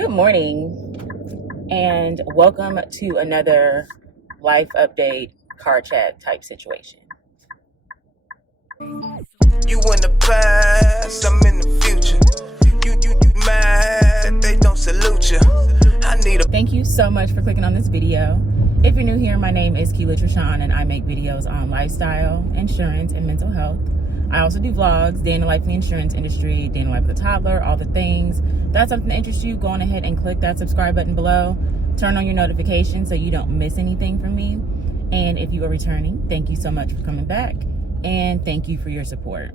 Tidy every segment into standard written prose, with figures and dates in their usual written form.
Good morning, and welcome to another life update car chat type situation. You in the past, I'm in the future. You mad, they don't salute you. I need a Thank you so much for clicking on this video. If you're new here, my name is Keela Trishawn, and I make videos on lifestyle, insurance, and mental health. I also do vlogs, day in the life in the insurance industry, day in the life of a toddler, all the things. If that's something that interests you, go on ahead and click that subscribe button below. Turn on your notifications so you don't miss anything from me. And if you are returning, thank you so much for coming back. And thank you for your support.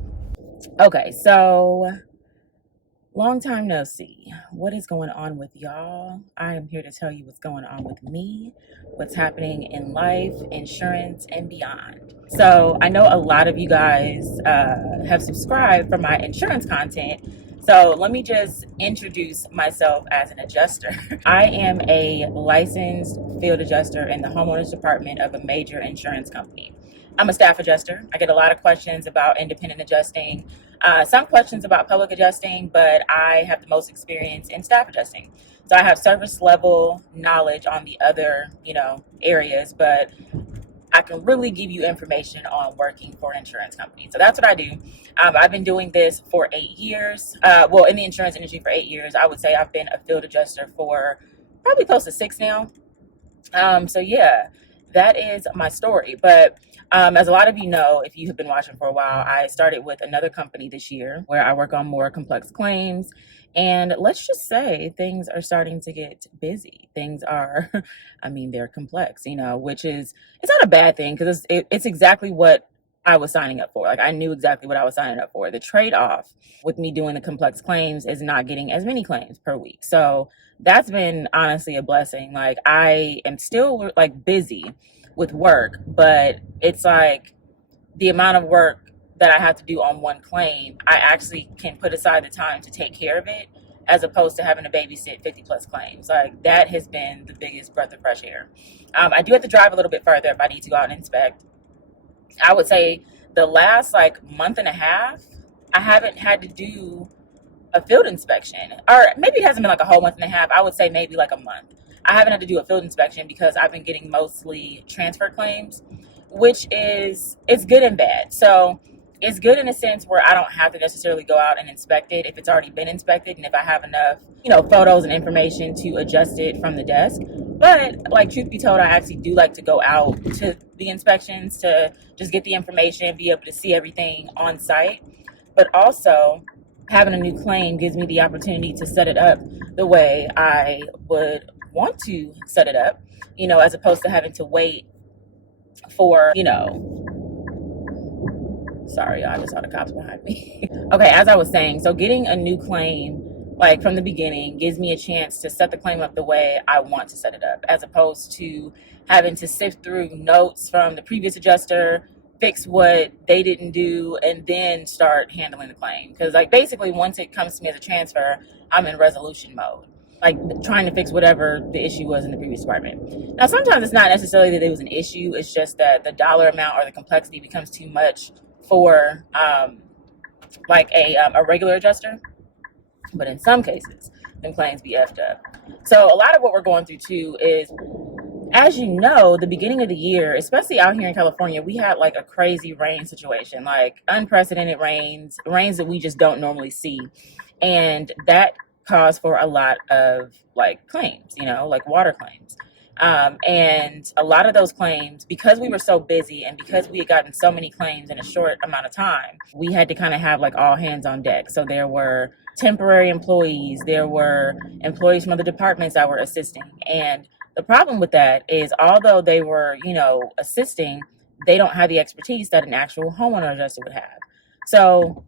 Okay, so long time no see. What is going on with y'all? I am here to tell you what's going on with me, what's happening in life, insurance, and beyond. So I know a lot of you guys have subscribed for my insurance content. So let me just introduce myself as an adjuster. I am a licensed field adjuster in the homeowners department of a major insurance company. I'm a staff adjuster. I get a lot of questions about independent adjusting, some questions about public adjusting, but I have the most experience in staff adjusting. So I have service level knowledge on the other, areas, but I can really give you information on working for an insurance company. So that's what I do. I've been doing this for 8 years. In the insurance industry for 8 years. I would say I've been a field adjuster for probably close to 6 now. So yeah, that is my story. But as a lot of you know, if you have been watching for a while, I started with another company this year where I work on more complex claims. And let's just say things are starting to get busy. Things are, they're complex, which is, it's not a bad thing because it's exactly what I was signing up for. Like I knew exactly what I was signing up for. The trade-off with me doing the complex claims is not getting as many claims per week. So that's been honestly a blessing. Like I am still like busy with work, but it's like the amount of work that I have to do on one claim, I actually can put aside the time to take care of it as opposed to having to babysit 50 plus claims. Like that has been the biggest breath of fresh air. I do have to drive a little bit further if I need to go out and inspect. I would say the last like month and a half, I haven't had to do a field inspection, or maybe it hasn't been like a whole month and a half. I would say maybe like a month. I haven't had to do a field inspection because I've been getting mostly transfer claims, which is it's good and bad. So it's good in a sense where I don't have to necessarily go out and inspect it if it's already been inspected and if I have enough, photos and information to adjust it from the desk. But like truth be told, I actually do like to go out to the inspections to just get the information, be able to see everything on site. But also having a new claim gives me the opportunity to set it up the way I would want to set it up, as opposed to having to wait for, sorry, I just saw the cops behind me. Okay, as I was saying, so getting a new claim, like from the beginning, gives me a chance to set the claim up the way I want to set it up, as opposed to having to sift through notes from the previous adjuster, fix what they didn't do, and then start handling the claim. Because, like, basically, once it comes to me as a transfer, I'm in resolution mode, like trying to fix whatever the issue was in the previous department. Now, sometimes it's not necessarily that it was an issue, it's just that the dollar amount or the complexity becomes too much for like a regular adjuster. But in some cases, them claims be effed up. So a lot of what we're going through too is, as you know, the beginning of the year, especially out here in California, we had like a crazy rain situation, like unprecedented rains that we just don't normally see. And that caused for a lot of like claims, like water claims. And a lot of those claims, because we were so busy and because we had gotten so many claims in a short amount of time, we had to kind of have like all hands on deck. So there were temporary employees, there were employees from other departments that were assisting. And the problem with that is, although they were, assisting, they don't have the expertise that an actual homeowner adjuster would have. So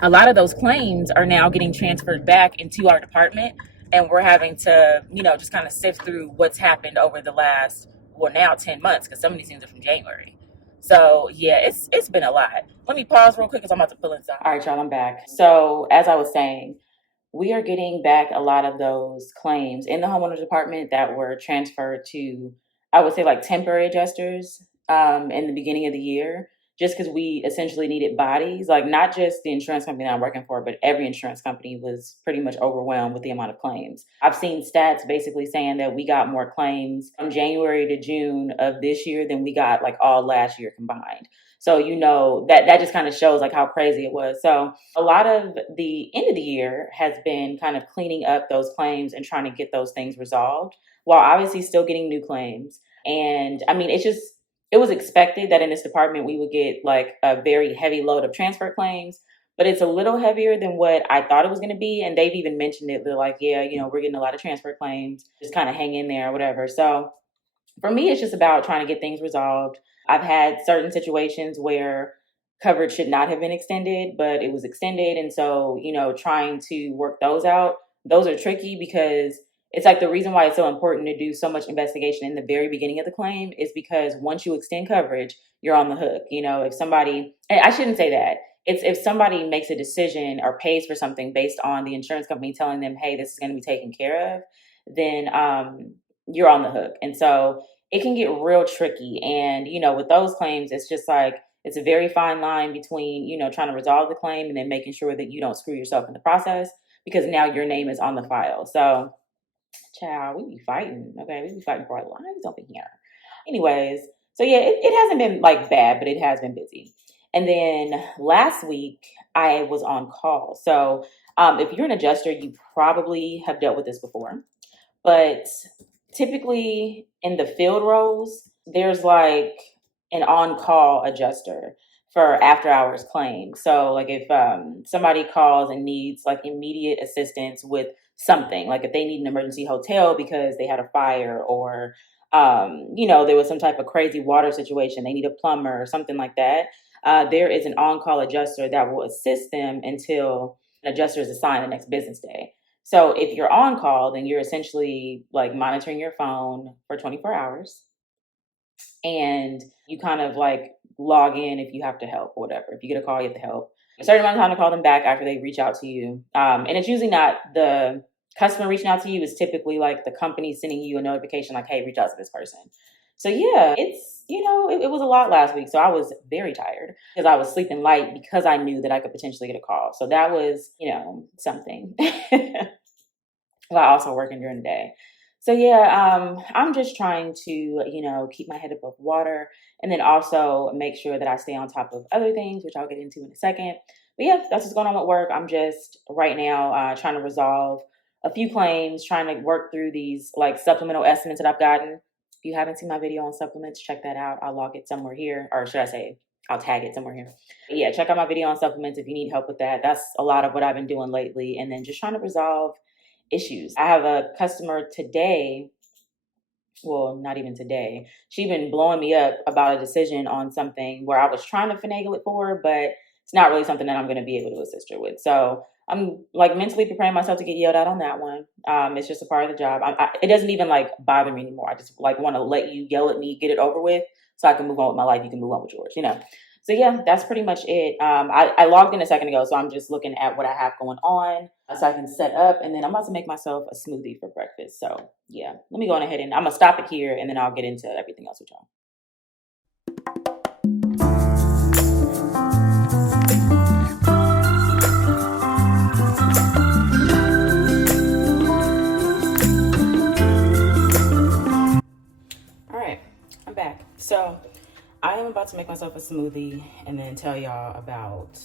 a lot of those claims are now getting transferred back into our department, and we're having to, just kind of sift through what's happened over the last, now 10 months, because some of these things are from January. So yeah, it's been a lot. Let me pause real quick because I'm about to pull inside. All right, y'all, I'm back. So as I was saying, we are getting back a lot of those claims in the homeowners department that were transferred to, I would say, like temporary adjusters in the beginning of the year. just because we essentially needed bodies. Like, not just the insurance company that I'm working for, but every insurance company was pretty much overwhelmed with the amount of claims. I've seen stats basically saying that we got more claims from January to June of this year than we got like all last year combined. So, that just kind of shows like how crazy it was. So a lot of the end of the year has been kind of cleaning up those claims and trying to get those things resolved, while obviously still getting new claims. And I mean, it was expected that in this department we would get like a very heavy load of transfer claims, but it's a little heavier than what I thought it was going to be. And they've even mentioned it. They're like, yeah, we're getting a lot of transfer claims, just kind of hang in there or whatever. So for me, it's just about trying to get things resolved. I've had certain situations where coverage should not have been extended, but it was extended. And so, trying to work those out, those are tricky because it's like the reason why it's so important to do so much investigation in the very beginning of the claim is because once you extend coverage, you're on the hook. If somebody, I shouldn't say that. It's if somebody makes a decision or pays for something based on the insurance company telling them, hey, this is going to be taken care of, then you're on the hook. And so it can get real tricky. And, with those claims, it's just like, it's a very fine line between, trying to resolve the claim and then making sure that you don't screw yourself in the process, because now your name is on the file. So, child, we be fighting. Okay. We be fighting for our lives over here. Anyways, so yeah, it hasn't been like bad, but it has been busy. And then last week I was on call. So if you're an adjuster, you probably have dealt with this before. But typically in the field roles, there's like an on-call adjuster for after-hours claims. So like if somebody calls and needs like immediate assistance with something, like if they need an emergency hotel because they had a fire or, there was some type of crazy water situation, they need a plumber or something like that, there is an on-call adjuster that will assist them until an adjuster is assigned the next business day. So if you're on call, then you're essentially like monitoring your phone for 24 hours. And you kind of like log in if you have to help or whatever. If you get a call, you have to help. A certain amount of time to call them back after they reach out to you. And it's usually not the customer reaching out to you. It's typically like the company sending you a notification like, hey, reach out to this person. So yeah, it's, it was a lot last week. So I was very tired because I was sleeping light because I knew that I could potentially get a call. So that was, something. While also working during the day. So yeah, I'm just trying to, keep my head above water and then also make sure that I stay on top of other things, which I'll get into in a second. But yeah, that's what's going on with work. I'm just right now trying to resolve a few claims, trying to work through these like supplemental estimates that I've gotten. If you haven't seen my video on supplements, check that out. I'll log it somewhere here, or should I say, I'll tag it somewhere here. But yeah, check out my video on supplements if you need help with that. That's a lot of what I've been doing lately. And then just trying to resolve issues. I have a customer today, well, not even today. She's been blowing me up about a decision on something where I was trying to finagle it for her, but it's not really something that I'm going to be able to assist her with. So I'm like mentally preparing myself to get yelled at on that one. It's just a part of the job. It doesn't even like bother me anymore. I just like want to let you yell at me, get it over with, so I can move on with my life. You can move on with yours, So yeah, that's pretty much it. I logged in a second ago, so I'm just looking at what I have going on so I can set up, and then I'm about to make myself a smoothie for breakfast. So yeah, let me go on ahead and I'm gonna stop it here, and then I'll get into everything else with y'all. All right, I'm back. So I am about to make myself a smoothie and then tell y'all about,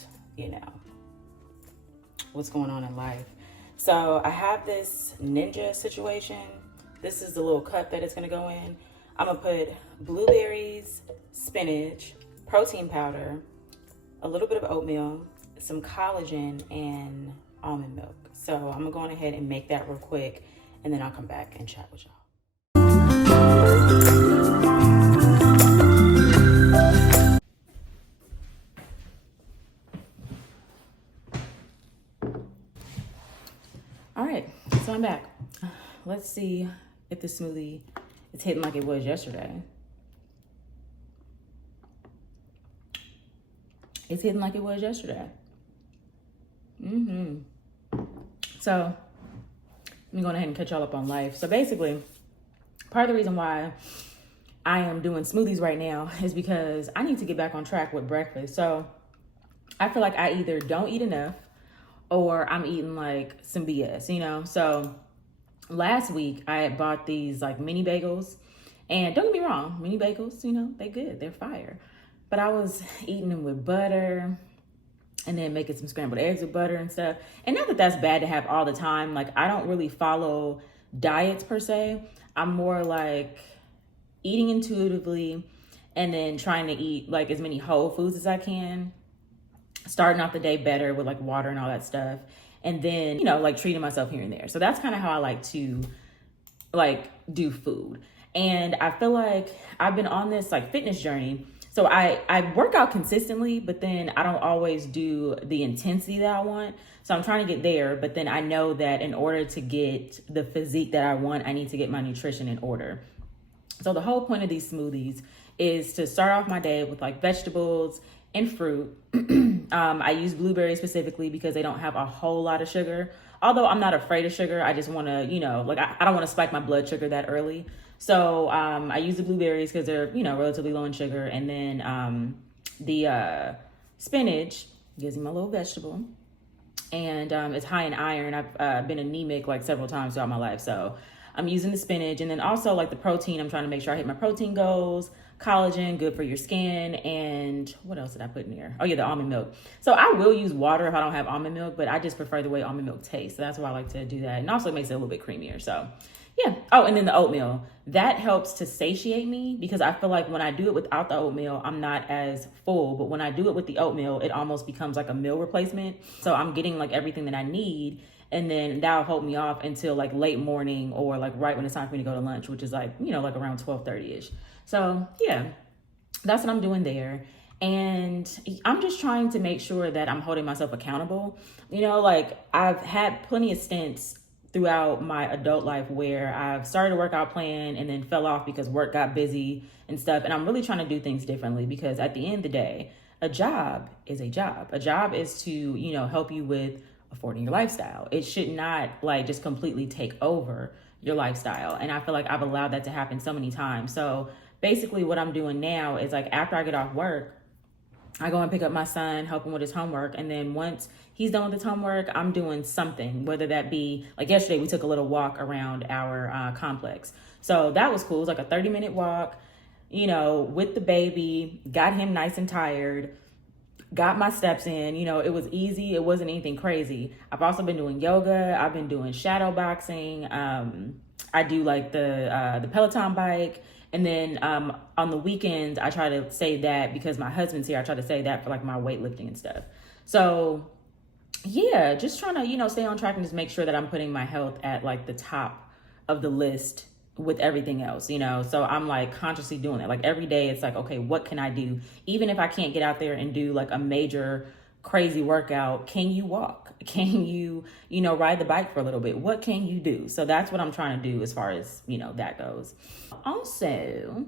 what's going on in life. So I have this ninja situation. This is the little cup that it's gonna go in. I'm gonna put blueberries, spinach, protein powder, a little bit of oatmeal, some collagen, and almond milk. So I'm gonna go on ahead and make that real quick, and then I'll come back and chat with y'all. All right, so I'm back. Let's see if the smoothie is hitting like it was yesterday. It's hitting like it was yesterday. So let me go ahead and catch y'all up on life. So basically, part of the reason why I am doing smoothies right now is because I need to get back on track with breakfast. So I feel like I either don't eat enough or I'm eating like some BS, you know? So last week I had bought these like mini bagels, and don't get me wrong, mini bagels, you know, they good, they're fire. But I was eating them with butter and then making some scrambled eggs with butter and stuff. And not that that's bad to have all the time. Like, I don't really follow diets per se. I'm more like eating intuitively and then trying to eat like as many whole foods as I can, starting off the day better with like water and all that stuff, and then, you know, like treating myself here and there. So that's kind of how I like to like do food. And I feel like I've been on this like fitness journey. So I work out consistently, but then I don't always do the intensity that I want. So I'm trying to get there, but then I know that in order to get the physique that I want, I need to get my nutrition in order. So the whole point of these smoothies is to start off my day with like vegetables and fruit. I use blueberries specifically because they don't have a whole lot of sugar. Although I'm not afraid of sugar, I just want to, you know, like I don't want to spike my blood sugar that early. So I use the blueberries because they're, you know, relatively low in sugar. And then the spinach gives me my little vegetable. And it's high in iron. I've been anemic like several times throughout my life. So I'm using the spinach. And then also like the protein, I'm trying to make sure I hit my protein goals. Collagen, good for your skin. And what else did I put in here? Oh yeah, the almond milk. So I will use water if I don't have almond milk, but I just prefer the way almond milk tastes. So that's why I like to do that. And also it makes it a little bit creamier. So yeah. Oh, and then the oatmeal. That helps to satiate me because I feel like when I do it without the oatmeal, I'm not as full. But when I do it with the oatmeal, it almost becomes like a meal replacement. So I'm getting like everything that I need. And then that'll hold me off until like late morning or like right when it's time for me to go to lunch, which is like, you know, like around 12:30ish. So yeah, that's what I'm doing there. And I'm just trying to make sure that I'm holding myself accountable. You know, like I've had plenty of stints throughout my adult life where I've started a workout plan and then fell off because work got busy and stuff. And I'm really trying to do things differently because at the end of the day, a job is a job. A job is to, you know, help you with affording your lifestyle. It should not like just completely take over your lifestyle. And I feel like I've allowed that to happen so many times. So basically what I'm doing now is like after I get off work, I go and pick up my son, help him with his homework. And then once he's done with his homework, I'm doing something, whether that be like yesterday, we took a little walk around our complex. So that was cool. It was like a 30-minute walk, you know, with the baby, got him nice and tired, got my steps in, you know, it was easy. It wasn't anything crazy. I've also been doing yoga. I've been doing shadow boxing. I do like the Peloton bike. And then on the weekends, I try to save that because my husband's here. I try to save that for like my weightlifting and stuff. So yeah, just trying to, you know, stay on track and just make sure that I'm putting my health at like the top of the list with everything else, you know? So I'm like consciously doing it. Like every day it's like, okay, what can I do? Even if I can't get out there and do like a major crazy workout, can you walk? Can you, you know, ride the bike for a little bit? What can you do? So that's what I'm trying to do as far as, you know, that goes. Also,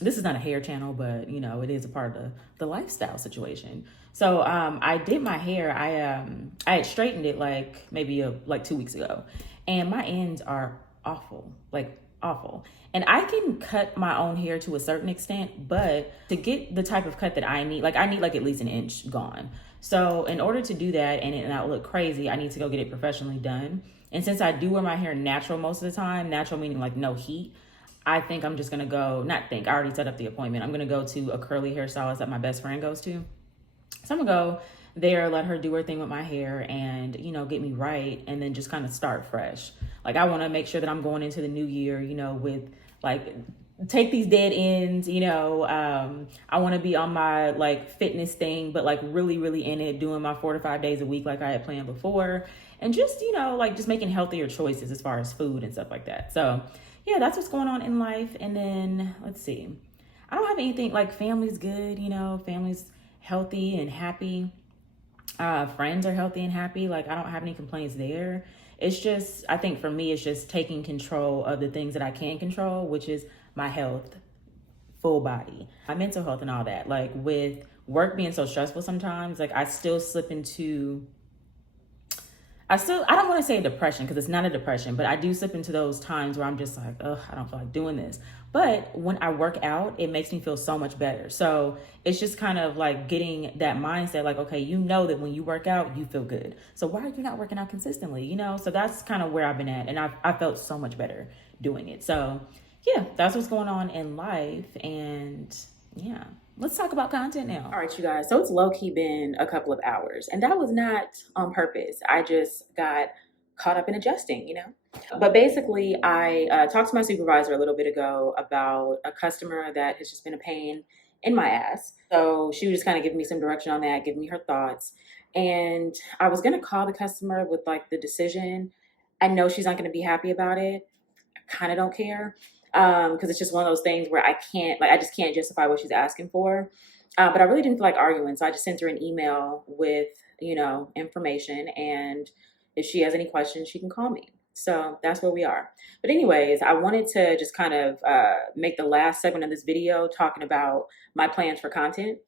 this is not a hair channel, but you know, it is a part of the lifestyle situation. So I did my hair. I had straightened it like maybe like 2 weeks ago, and my ends are awful, like awful. And I can cut my own hair to a certain extent, but to get the type of cut that I need like at least an inch gone. So in order to do that and it not look crazy, I need to go get it professionally done. And since I do wear my hair natural most of the time, natural meaning like no heat, I think I'm just gonna go, I already set up the appointment. I'm gonna go to a curly hairstylist that my best friend goes to. So I'm gonna go there, let her do her thing with my hair and, you know, get me right and then just kind of start fresh. Like I wanna make sure that I'm going into the new year, you know, with like, take these dead ends, you know, I wanna be on my like fitness thing, but like really, really in it, doing my 4 to 5 days a week like I had planned before. And just, you know, like just making healthier choices as far as food and stuff like that. So yeah, that's what's going on in life. And then let's see, I don't have anything like family's good, you know, family's healthy and happy. Friends are healthy and happy. Like I don't have any complaints there. It's just, I think for me, it's just taking control of the things that I can control, which is my health, full body, my mental health and all that. Like with work being so stressful sometimes, like I still slip into, I don't want to say a depression because it's not a depression, but I do slip into those times where I'm just like, ugh, I don't feel like doing this. But when I work out, it makes me feel so much better. So it's just kind of like getting that mindset, like, okay, you know that when you work out, you feel good. So why are you not working out consistently? You know, so that's kind of where I've been at. And I felt so much better doing it. So yeah, that's what's going on in life. And yeah, let's talk about content now. All right, you guys. So it's low key been a couple of hours, and that was not on purpose. I just got caught up in adjusting, you know? But basically, I talked to my supervisor a little bit ago about a customer that has just been a pain in my ass. So she was just kind of giving me some direction on that, giving me her thoughts. And I was going to call the customer with like the decision. I know she's not going to be happy about it. I kind of don't care because it's just one of those things where I just can't justify what she's asking for. But I really didn't feel like arguing, so I just sent her an email with information, and if she has any questions, she can call me. So that's where we are. But anyways, I wanted to just kind of make the last segment of this video talking about my plans for content.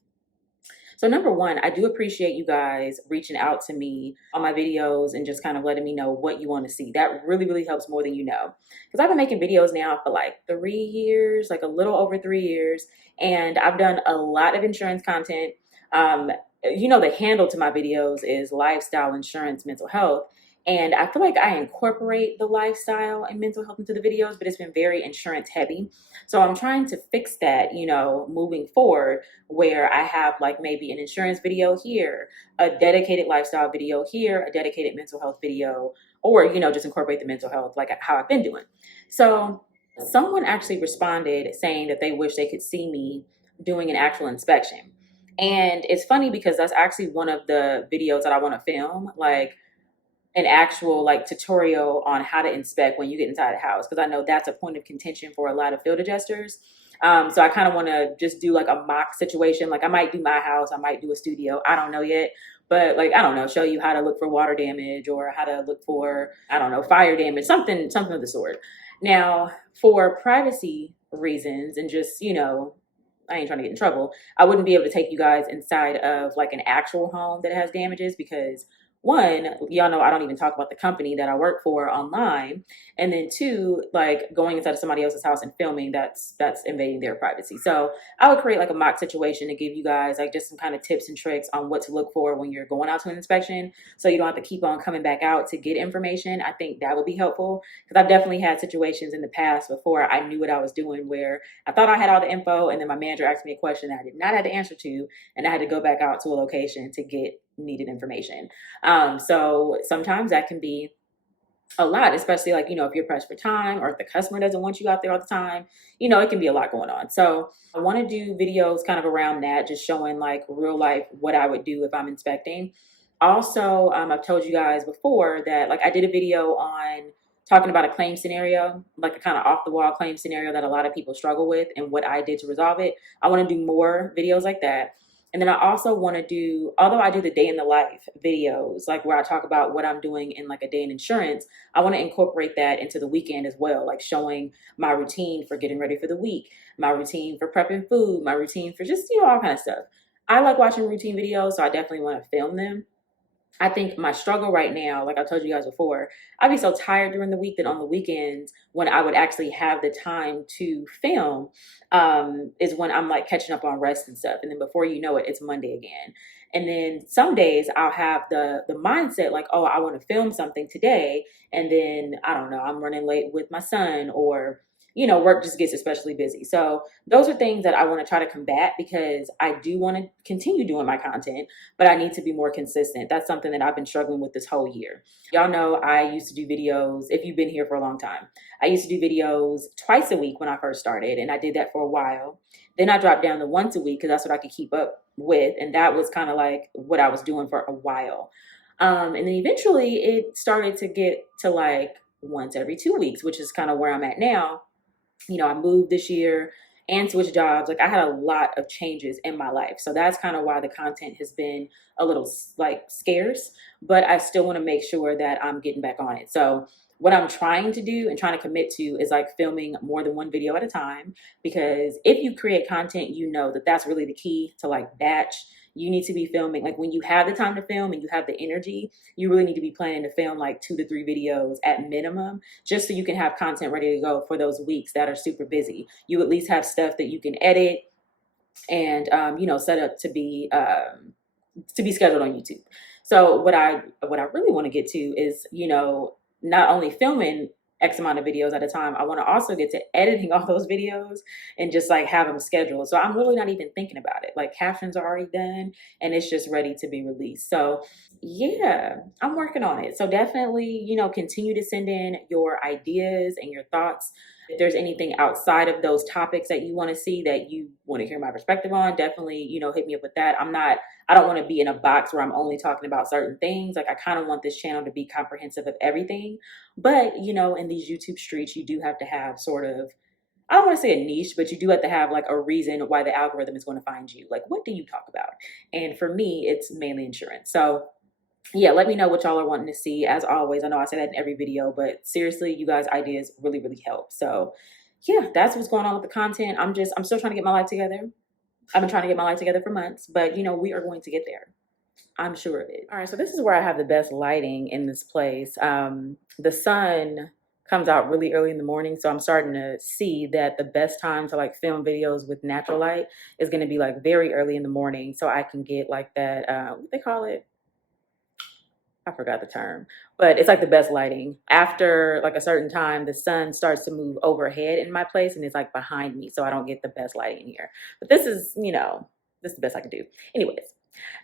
So number one, I do appreciate you guys reaching out to me on my videos and just kind of letting me know what you want to see. That really, really helps more than you know. Because I've been making videos now for like 3 years, like a little over 3 years. And I've done a lot of insurance content. The handle to my videos is lifestyle, insurance, mental health. And I feel like I incorporate the lifestyle and mental health into the videos, but it's been very insurance heavy. So I'm trying to fix that, moving forward, where I have like maybe an insurance video here, a dedicated lifestyle video here, a dedicated mental health video, or, just incorporate the mental health like how I've been doing. So someone actually responded saying that they wish they could see me doing an actual inspection. And it's funny because that's actually one of the videos that I want to film, like an actual like tutorial on how to inspect when you get inside the house, because I know that's a point of contention for a lot of field adjusters. So I kind of want to just do like a mock situation. Like I might do my house, I might do a studio, I don't know yet. But like, I don't know, show you how to look for water damage or how to look for, I don't know, fire damage, something of the sort. Now, for privacy reasons and just, I ain't trying to get in trouble, I wouldn't be able to take you guys inside of like an actual home that has damages because one, y'all know I don't even talk about the company that I work for online. And then two, like going inside of somebody else's house and filming, that's invading their privacy. So I would create like a mock situation to give you guys like just some kind of tips and tricks on what to look for when you're going out to an inspection. So you don't have to keep on coming back out to get information. I think that would be helpful because I've definitely had situations in the past before I knew what I was doing where I thought I had all the info and then my manager asked me a question that I did not have the answer to. And I had to go back out to a location to get needed information. So sometimes that can be a lot, especially like, if you're pressed for time or if the customer doesn't want you out there all the time, it can be a lot going on. So I want to do videos kind of around that, just showing like real life what I would do if I'm inspecting. Also, I've told you guys before that like I did a video on talking about a claim scenario, like a kind of off the wall claim scenario that a lot of people struggle with and what I did to resolve it. I want to do more videos like that. And then I also want to do, although I do the day in the life videos, like where I talk about what I'm doing in like a day in insurance, I want to incorporate that into the weekend as well, like showing my routine for getting ready for the week, my routine for prepping food, my routine for just, all kind of stuff. I like watching routine videos, so I definitely want to film them. I think my struggle right now, like I told you guys before, I'd be so tired during the week that on the weekends when I would actually have the time to film is when I'm like catching up on rest and stuff. And then before you know it, it's Monday again. And then some days I'll have the mindset like, oh, I want to film something today. And then, I don't know, I'm running late with my son or work just gets especially busy. So those are things that I want to try to combat because I do want to continue doing my content, but I need to be more consistent. That's something that I've been struggling with this whole year. Y'all know I used to do videos, if you've been here for a long time, I used to do videos twice a week when I first started, and I did that for a while. Then I dropped down to once a week because that's what I could keep up with, and that was kind of like what I was doing for a while. And then eventually it started to get to like once every 2 weeks, which is kind of where I'm at now. I moved this year and switched jobs. Like I had a lot of changes in my life. So that's kind of why the content has been a little like scarce, but I still want to make sure that I'm getting back on it. So what I'm trying to do and trying to commit to is like filming more than one video at a time, because if you create content, that that's really the key to like batch. you need to be filming. Like when you have the time to film and you have the energy, you really need to be planning to film like 2 to 3 videos at minimum, just so you can have content ready to go for those weeks that are super busy. You at least have stuff that you can edit and set up to be scheduled on YouTube. So what I really want to get to is, not only filming X amount of videos at a time, I want to also get to editing all those videos and just like have them scheduled. So I'm really not even thinking about it. Like captions are already done and it's just ready to be released. So yeah, I'm working on it. So definitely, continue to send in your ideas and your thoughts. If there's anything outside of those topics that you want to see that you want to hear my perspective on, definitely, hit me up with that. I don't want to be in a box where I'm only talking about certain things. Like I kind of want this channel to be comprehensive of everything. But, in these YouTube streets, you do have to have sort of, I don't want to say a niche, but you do have to have like a reason why the algorithm is going to find you. Like, what do you talk about? And for me, it's mainly insurance. So yeah, let me know what y'all are wanting to see. As always, I know I say that in every video, but seriously, you guys' ideas really, really help. So yeah, that's what's going on with the content. I'm still trying to get my life together. I've been trying to get my life together for months, but we are going to get there. I'm sure of it. All right, so this is where I have the best lighting in this place. The sun comes out really early in the morning, so I'm starting to see that the best time to like film videos with natural light is going to be like very early in the morning, so I can get like that, what they call it? I forgot the term, but it's like the best lighting. After like a certain time, the sun starts to move overhead in my place and it's like behind me, so I don't get the best lighting in here. But this is, this is the best I can do. Anyways,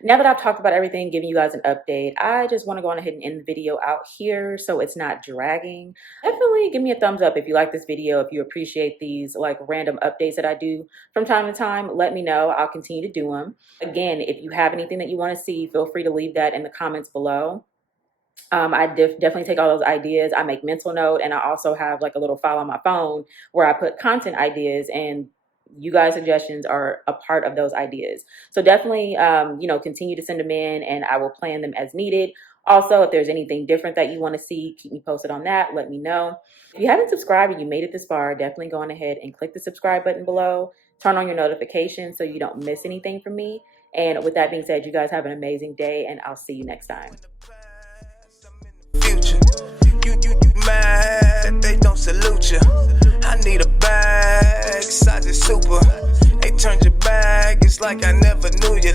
now that I've talked about everything, giving you guys an update, I just want to go on ahead and end the video out here so it's not dragging. Definitely give me a thumbs up if you like this video, if you appreciate these like random updates that I do from time to time. Let me know. I'll continue to do them. Again, if you have anything that you want to see, feel free to leave that in the comments below. I definitely take all those ideas. I make mental note, and I also have like a little file on my phone where I put content ideas, and you guys' suggestions are a part of those ideas. So definitely, continue to send them in and I will plan them as needed. Also, if there's anything different that you want to see, keep me posted on that. Let me know. If you haven't subscribed and you made it this far, definitely go on ahead and click the subscribe button below. Turn on your notifications so you don't miss anything from me. And with that being said, you guys have an amazing day and I'll see you next time. You mad that they don't salute you. I need a bag, size is super. They turned your bag, it's like I